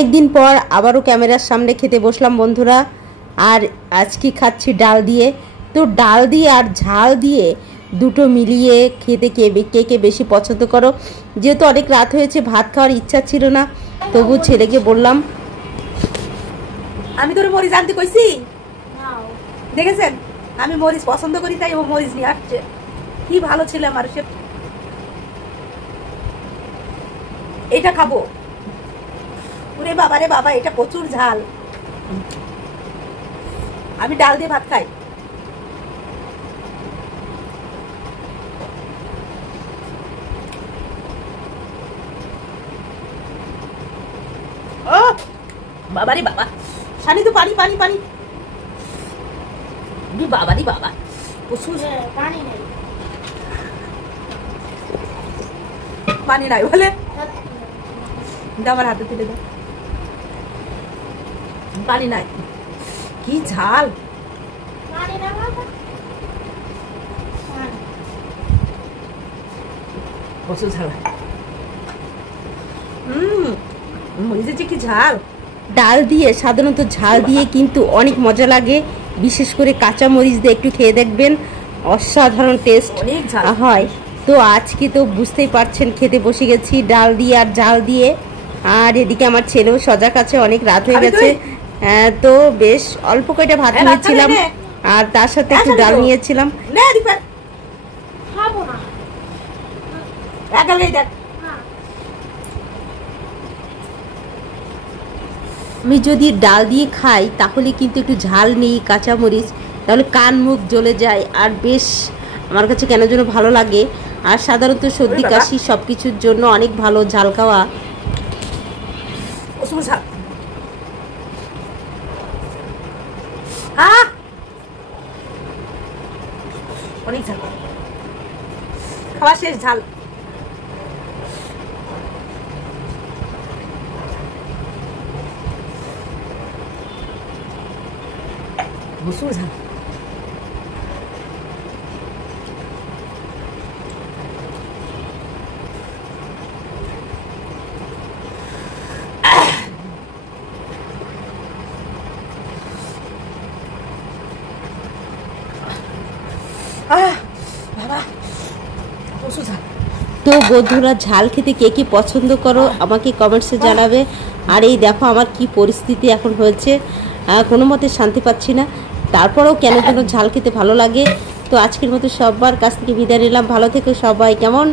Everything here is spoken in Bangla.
অনেক দিন পর আবারও ক্যামেরার সামনে খেতে বসলাম বন্ধুরা। আর আজকে খাচ্ছি ডাল দিয়ে। তো ডাল দিয়ে আর ঝাল দিয়ে দুটো মিলিয়ে খেতে কে কে বেশি পছন্দ করো। যেহেতু অনেক রাত হয়েছে, ভাত খাওয়ার ইচ্ছা ছিল না, তবু ছেলেকে বললাম আমি তোর মরিচ আনতে কইছি, দেখেছেন আমি মরিচ পছন্দ করি তাই ও মরিচ নিয়ে আসছে। কি ভালো ছিল আমার, সে এটা খাবো। ওরে বাবা রে বাবা, এটা প্রচুর ঝাল। আমি ডাল দিয়ে ভাত খাই। ও বাবা রে বাবা, শানি তো পানি পানি পানি, বাবা রে বাবা প্রচুর পানি নাই, পানি নাই বলে আমার হাতে তুলে দাও। পানি নাই, কি ঝাল। প্রচুর ঝাল। মরিচের যে কি ঝাল। ডাল দিয়ে সাধারণত ঝাল দিয়ে কিন্তু অনেক মজা লাগে, বিশেষ করে কাঁচা মরিচ দিয়ে একটু খেয়ে দেখবেন, অসাধারণ টেস্ট হয়। তো আজকে তো বুঝতেই পারছেন খেতে বসে গেছি ডাল দিয়ে আর ঝাল দিয়ে। আর এদিকে আমার ছেলেও সজাগ আছে, অনেক রাত হয়ে গেছে। তো বেশ অল্প কয়টা ভাত নিয়েছিলাম আর তার সাথে একটু ডাল নিয়েছিলাম। আমি যদি ডাল দিয়ে খাই তাহলে কিন্তু একটু ঝাল নেই, কাঁচামরিচ, তাহলে কান মুখ জ্বলে যায় আর বেশ আমার কাছে কেন যেন ভালো লাগে। আর সাধারণত সর্দি কাশি সব কিছুর জন্য অনেক ভালো ঝাল খাওয়া। অনেক ঝাল, খাওয়া শেষ ঝাল। প্রচুর ঝাল। তো বন্ধুরা, ঝাল খেতে কে কে পছন্দ করো আমাকে কমেন্টসে জানাবে। আর এই দেখো আমার কি পরিস্থিতি এখন হয়েছে, কোনো মতে শান্তি পাচ্ছি না, তারপরেও কেন যেন ঝাল খেতে ভালো লাগে। তো আজকের মতো সবার কাছ থেকে বিদায় নিলাম, ভালো থেকো সবাই, কেমন।